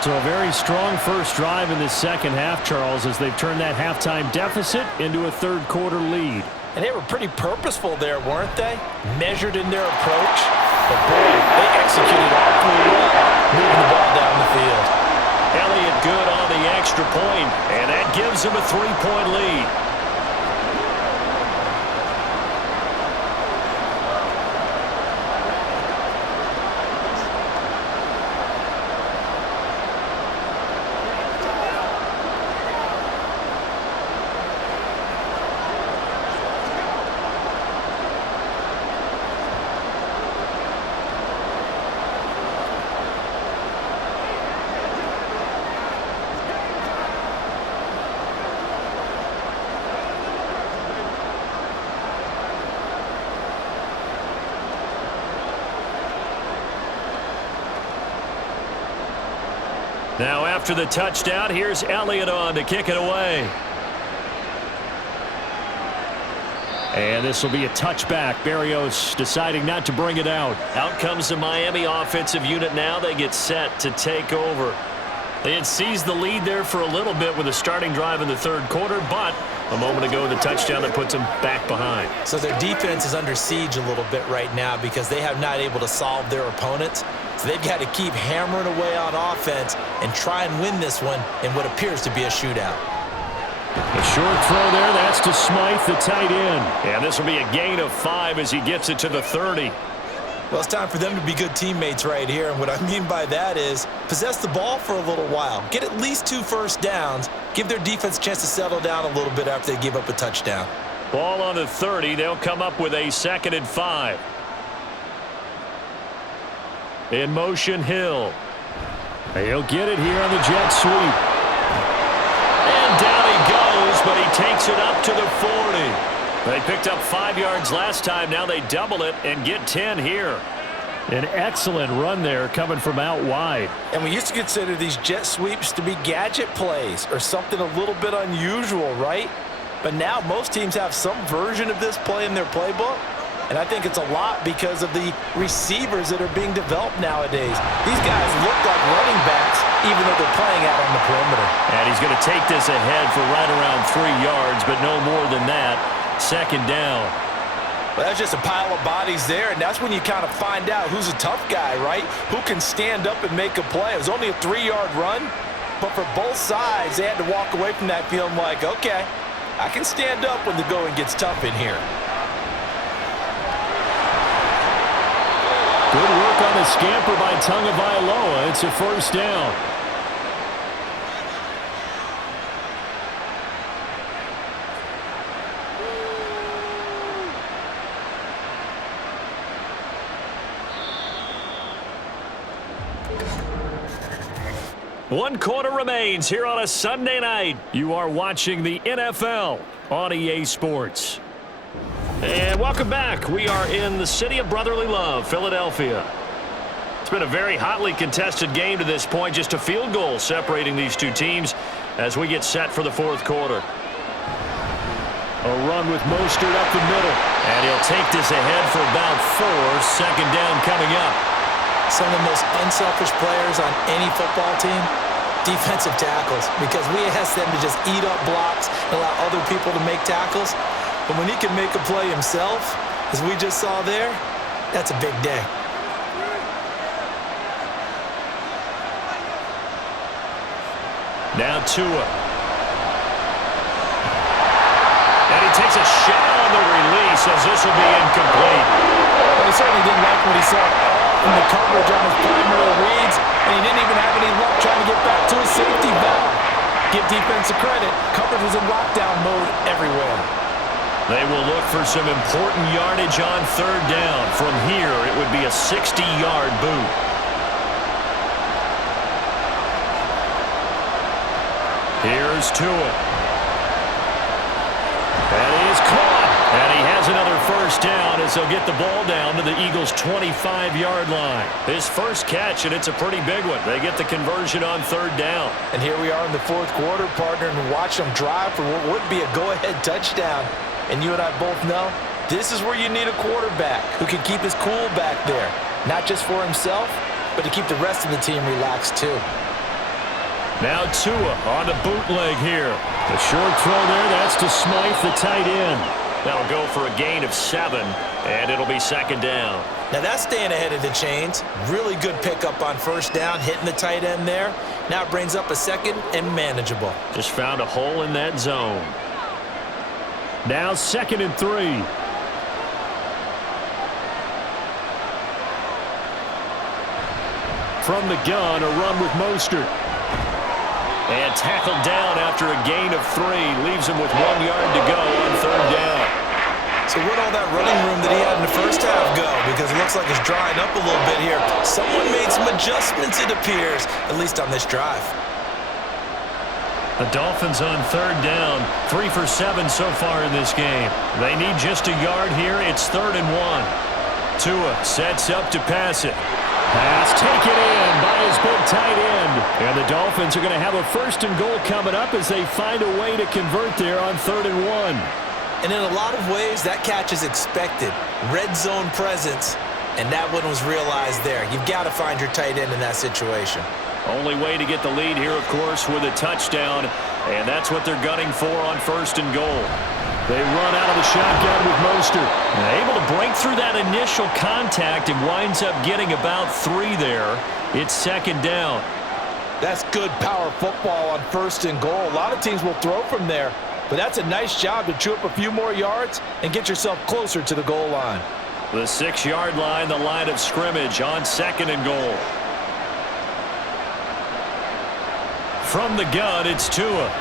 So a very strong first drive in this second half, Charles, as they've turned that halftime deficit into a third quarter lead. And they were pretty purposeful there, weren't they? Measured in their approach. But boy, they executed awfully well, moving the ball down the field. Elliott good on the extra point, and that gives him a 3-point lead. Now after the touchdown, here's Elliott on to kick it away. And this will be a touchback. Berrios deciding not to bring it out. Out comes the Miami offensive unit now. They get set to take over. They had seized the lead there for a little bit with a starting drive in the third quarter, but a moment ago the touchdown that puts them back behind. So their defense is under siege a little bit right now because they have not able to solve their opponents. So they've got to keep hammering away on offense and try and win this one in what appears to be a shootout. A short throw there. That's to Smythe, the tight end. And this will be a gain of 5 as he gets it to the 30. Well, it's time for them to be good teammates right here. And what I mean by that is possess the ball for a little while. Get at least 2 first downs. Give their defense a chance to settle down a little bit after they give up a touchdown. Ball on the 30. They'll come up with a 2nd and 5. In motion, Hill. He'll get it here on the jet sweep. And down he goes, but he takes it up to the 40. They picked up 5 yards last time. Now they double it and get 10 here. An excellent run there coming from out wide. And we used to consider these jet sweeps to be gadget plays or something a little bit unusual, right? But now most teams have some version of this play in their playbook. And I think it's a lot because of the receivers that are being developed nowadays. These guys look like running backs even though they're playing out on the perimeter. And he's going to take this ahead for right around 3 yards, but no more than that. 2nd down. Well, that's just a pile of bodies there, and that's when you kind of find out who's a tough guy, right? Who can stand up and make a play. It was only a 3-yard run, but for both sides, they had to walk away from that feeling like, okay, I can stand up when the going gets tough in here. Good work on the scamper by Tagovailoa. It's a 1st down. One quarter remains here on a Sunday night. You are watching the NFL on EA Sports. And welcome back. We are in the city of brotherly love, Philadelphia. It's been a very hotly contested game to this point. Just a field goal separating these two teams as we get set for the 4th quarter. A run with Mostert up the middle. And he'll take this ahead for about 4. 2nd down coming up. Some of the most unselfish players on any football team, defensive tackles, because we ask them to just eat up blocks and allow other people to make tackles. But when he can make a play himself, as we just saw there, that's a big day. Now Tua. And he takes a shot on the release as this will be incomplete. Well, he certainly didn't like what he saw in the coverage on his primary reads, and he didn't even have any luck trying to get back to his safety valve. Give defensive credit. Coverage was in lockdown mode everywhere. They will look for some important yardage on 3rd down. From here, it would be a 60-yard boot. Here's Tua. And he is caught. And he has another 1st down as they'll get the ball down to the Eagles' 25-yard line. His first catch, and it's a pretty big one. They get the conversion on 3rd down. And here we are in the 4th quarter, partner, and watch them drive for what would be a go-ahead touchdown. And you and I both know this is where you need a quarterback who can keep his cool back there. Not just for himself, but to keep the rest of the team relaxed too. Now Tua on the bootleg here. The short throw there, that's to Smythe, the tight end. That'll go for a gain of 7, and it'll be 2nd down. Now that's staying ahead of the chains. Really good pickup on 1st down, hitting the tight end there. Now it brings up a 2nd and manageable. Just found a hole in that zone. Now 2nd and 3. From the gun, a run with Mostert. And tackled down after a gain of 3. Leaves him with 1 yard to go on 3rd down. So where'd all that running room that he had in the first half go? Because it looks like it's drying up a little bit here. Someone made some adjustments, it appears, at least on this drive. The Dolphins on 3rd down. 3 for 7 so far in this game. They need just a yard here. It's 3rd and 1. Tua sets up to pass it. Pass taken in by his big tight end. And the Dolphins are going to have a 1st and goal coming up as they find a way to convert there on 3rd and 1. And in a lot of ways, that catch is expected. Red zone presence, and that one was realized there. You've got to find your tight end in that situation. Only way to get the lead here, of course, with a touchdown, and that's what they're gunning for on 1st and goal. They run out of the shotgun with Mostert. And able to break through that initial contact and winds up getting about 3 there. It's 2nd down. That's good power football on 1st and goal. A lot of teams will throw from there, but that's a nice job to chew up a few more yards and get yourself closer to the goal line. The 6-yard line, the line of scrimmage on 2nd and goal. From the gun, it's Tua.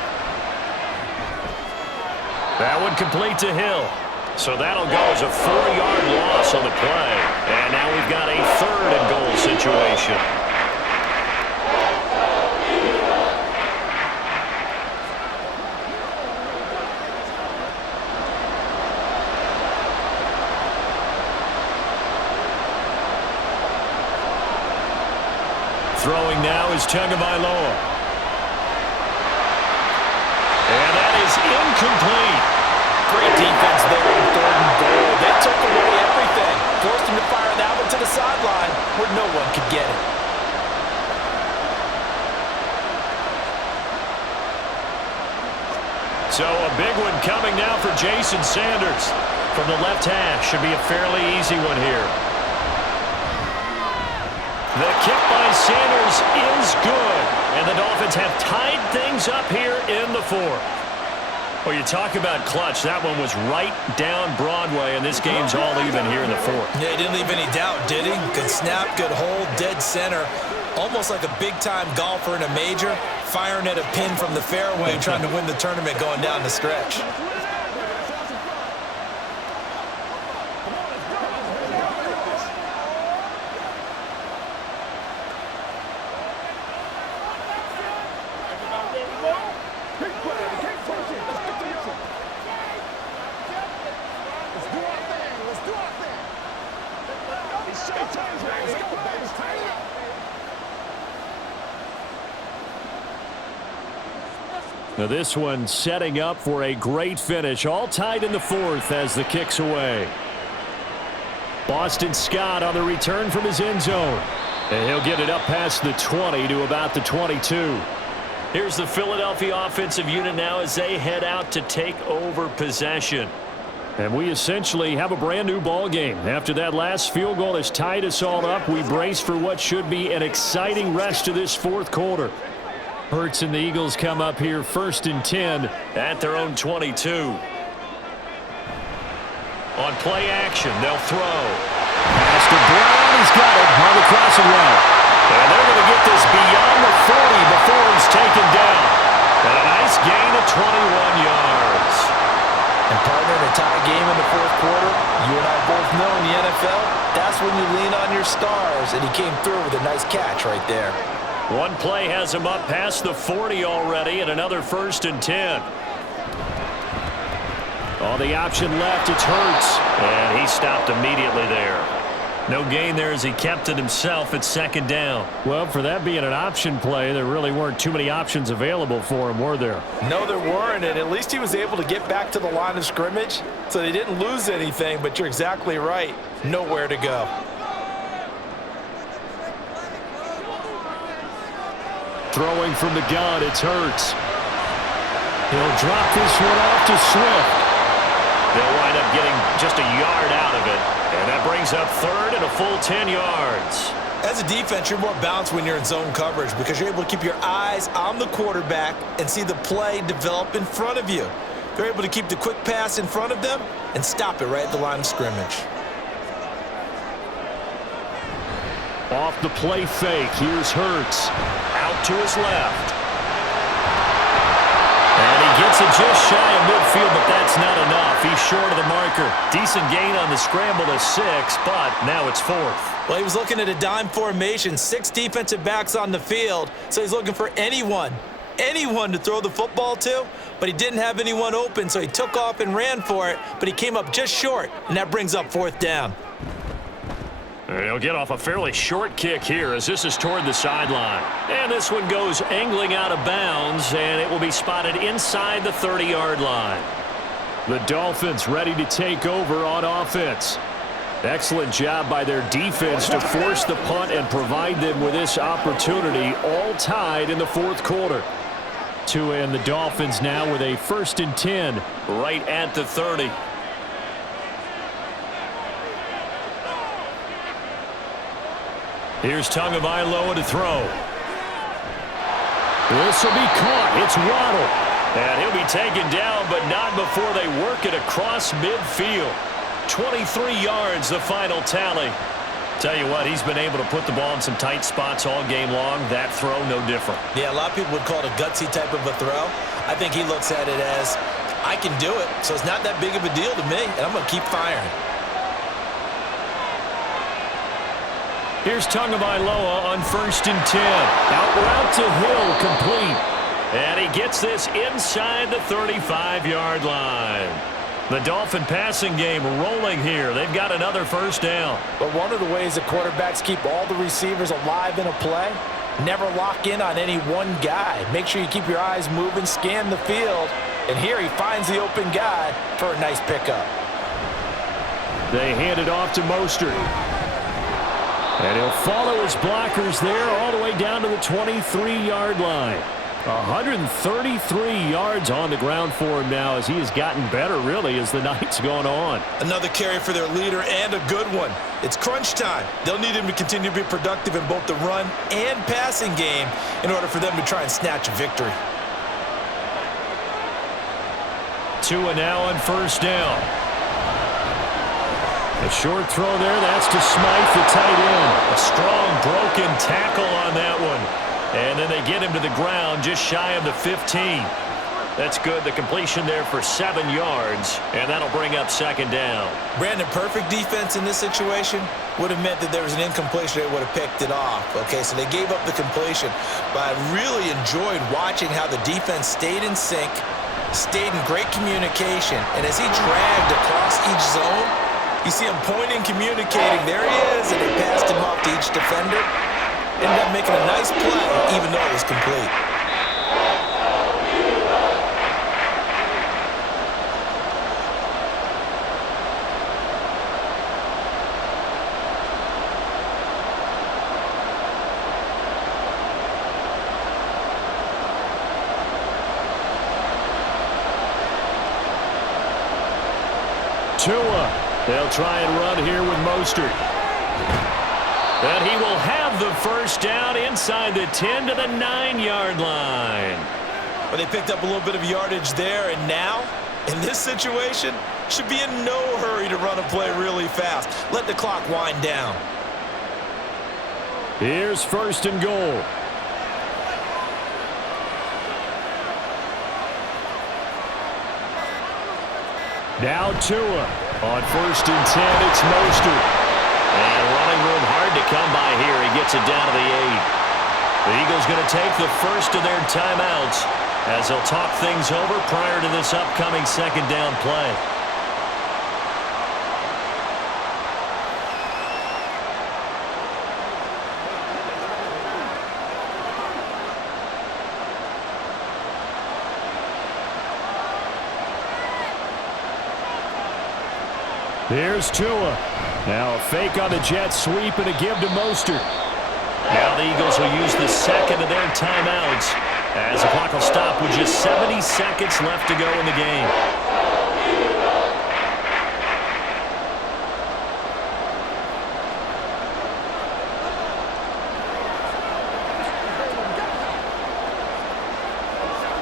That one complete to Hill. So that'll go as a 4-yard loss on the play. And now we've got a 3rd and goal situation. Throwing now is Tagovailoa. And that is incomplete. Great defense there on 3rd and goal. They took away everything. Forced him to fire that one to the sideline where no one could get it. So a big one coming now for Jason Sanders. From the left hash, should be a fairly easy one here. The kick by Sanders is good. And the Dolphins have tied things up here in the 4th. Well, you talk about clutch. That one was right down Broadway, and this game's all even here in the 4th. Yeah, he didn't leave any doubt, did he? Good snap, good hold, dead center. Almost like a big-time golfer in a major, firing at a pin from the fairway, trying to win the tournament going down the stretch. Now this one setting up for a great finish. All tied in the 4th as the kick's away. Boston Scott on the return from his end zone. And he'll get it up past the 20 to about the 22. Here's the Philadelphia offensive unit now as they head out to take over possession. And we essentially have a brand new ball game. After that last field goal has tied us all up, we brace for what should be an exciting rest of this 4th quarter. Hurts and the Eagles come up here 1st and 10 at their own 22. On play action, they'll throw. Pass to Brown, he's got it on the crossing route. And they're going to get this beyond the 40 before he's taken down. And a nice gain of 21 yards. And partner, in a tie game in the 4th quarter, you and I both know in the NFL, that's when you lean on your stars, and he came through with a nice catch right there. One play has him up past the 40 already, and another 1st and 10. All the option left, it's Hurts, and he stopped immediately there. No gain there as he kept it himself at 2nd down. Well, for that being an option play, there really weren't too many options available for him, were there? No, there weren't, and at least he was able to get back to the line of scrimmage, so they didn't lose anything, but you're exactly right. Nowhere to go. Throwing from the gun, it's Hurts. He'll drop this one off to Swift. They'll wind up getting just a yard out of it. And that brings up 3rd and a full 10 yards. As a defense, you're more balanced when you're in zone coverage because you're able to keep your eyes on the quarterback and see the play develop in front of you. They're able to keep the quick pass in front of them and stop it right at the line of scrimmage. Off the play fake, here's Hurts. Out to his left. And he gets it just shy of midfield, but that's not enough. He's short of the marker. Decent gain on the scramble to 6, but now it's 4th. Well, he was looking at a dime formation, 6 defensive backs on the field, so he's looking for anyone to throw the football to, but he didn't have anyone open, so he took off and ran for it, but he came up just short, and that brings up 4th down. And he'll get off a fairly short kick here as this is toward the sideline. And this one goes angling out of bounds, and it will be spotted inside the 30-yard line. The Dolphins ready to take over on offense. Excellent job by their defense to force the punt and provide them with this opportunity, all tied in the fourth quarter. Tua and the Dolphins now with a 1st and 10 right at the 30. Here's Tagovailoa to throw. This will be caught. It's Waddle. And he'll be taken down, but not before they work it across midfield. 23 yards, the final tally. Tell you what, he's been able to put the ball in some tight spots all game long. That throw, no different. Yeah, a lot of people would call it a gutsy type of a throw. I think he looks at it as, I can do it, so it's not that big of a deal to me, and I'm going to keep firing. Here's Tagovailoa on 1st and 10. Out route to Hill, complete. And he gets this inside the 35-yard line. The Dolphin passing game rolling here. They've got another 1st down. But one of the ways that quarterbacks keep all the receivers alive in a play, never lock in on any one guy. Make sure you keep your eyes moving, scan the field. And here he finds the open guy for a nice pickup. They hand it off to Mostert. And he'll follow his blockers there all the way down to the 23-yard line. 133 yards on the ground for him now as he has gotten better, really, as the night's gone on. Another carry for their leader and a good one. It's crunch time. They'll need him to continue to be productive in both the run and passing game in order for them to try and snatch a victory. Tua now on 1st down. A short throw there. That's to Smythe, the tight end. A strong broken tackle on that one. And then they get him to the ground just shy of the 15. That's good. The completion there for 7 yards. And that'll bring up 2nd down. Brandon, perfect defense in this situation would have meant that there was an incompletion. They would have picked it off. Okay, so they gave up the completion. But I really enjoyed watching how the defense stayed in sync, stayed in great communication. And as he dragged across each zone, you see him pointing, communicating. There he is, and they passed him off to each defender. Ended up making a nice play, even though it was complete. Tua. They'll try and run here with Mostert. And he will have the 1st down inside the 10 to the 9-yard line. But they picked up a little bit of yardage there, and now, in this situation, should be in no hurry to run a play really fast. Let the clock wind down. Here's 1st and goal. Now Tua on 1st and 10. It's Mostert. And running room hard to come by here. He gets it down to the 8. The Eagles going to take the first of their timeouts as they'll talk things over prior to this upcoming 2nd down play. Here's Tua. Now a fake on the jet sweep and a give to Mostert. Now the Eagles will use the 2nd of their timeouts as the clock will stop with just 70 seconds left to go in the game.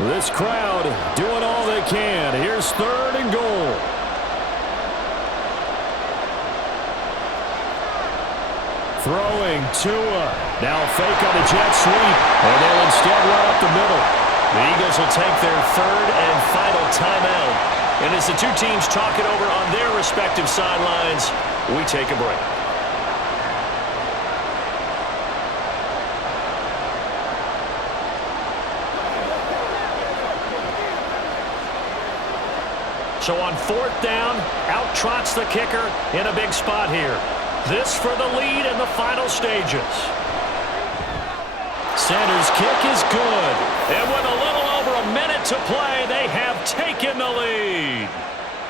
This crowd doing all they can. Here's 3rd and goal. Throwing Tua. Now fake on the jet sweep. And they'll instead run up the middle. The Eagles will take their 3rd and final timeout. And as the two teams talk it over on their respective sidelines, we take a break. So on 4th down, out trots the kicker in a big spot here. This for the lead in the final stages. Sanders' kick is good. And with a little over a minute to play, they have taken the lead.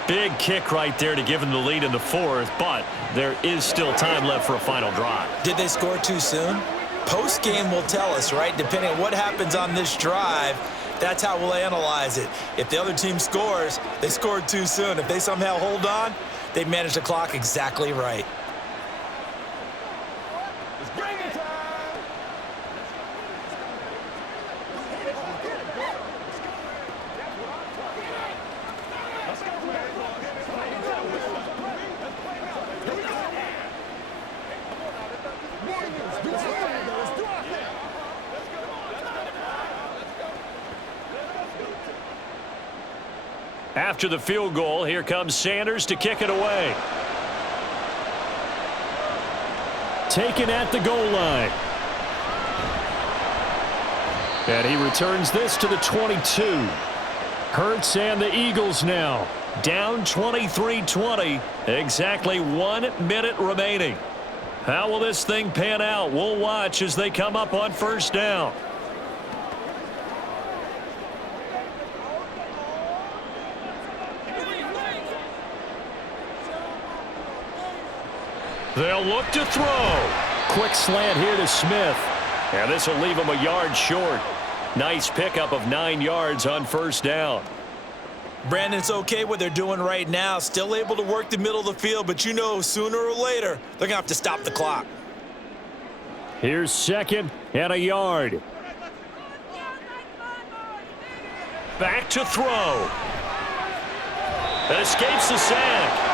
Big kick right there to give them the lead in the fourth, but there is still time left for a final drive. Did they score too soon? Post-game will tell us, right? Depending on what happens on this drive, that's how we'll analyze it. If the other team scores, they scored too soon. If they somehow hold on, they managed the clock exactly right. After the field goal, here comes Sanders to kick it away. Taken at the goal line. And he returns this to the 22. Hurts and the Eagles now down 23-20. Exactly 1 minute remaining. How will this thing pan out? We'll watch as they come up on first down. They'll look to throw. Quick slant here to Smith. And this will leave him a yard short. Nice pickup of 9 yards on first down. Brandon, it's okay what they're doing right now. Still able to work the middle of the field, but you know sooner or later they're going to have to stop the clock. Here's second and a yard. Back to throw. Escapes the sack.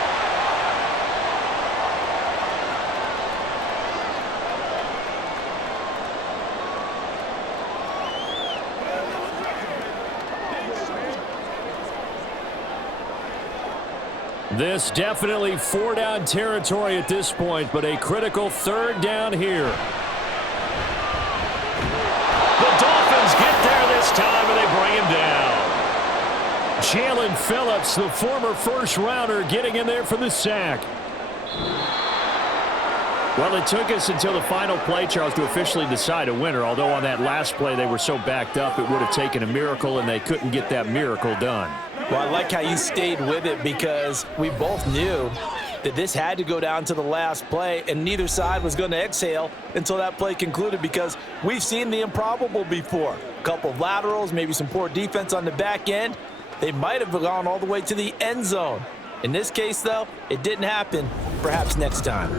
This definitely 4-down territory at this point, but a critical 3rd down here. The Dolphins get there this time, and they bring him down. Jalen Phillips, the former first-rounder, getting in there for the sack. Well, it took us until the final play, Charles, to officially decide a winner, although on that last play they were so backed up it would have taken a miracle, and they couldn't get that miracle done. Well, I like how you stayed with it because we both knew that this had to go down to the last play, and neither side was going to exhale until that play concluded because we've seen the improbable before. A couple of laterals, maybe some poor defense on the back end. They might have gone all the way to the end zone. In this case, though, it didn't happen. Perhaps next time.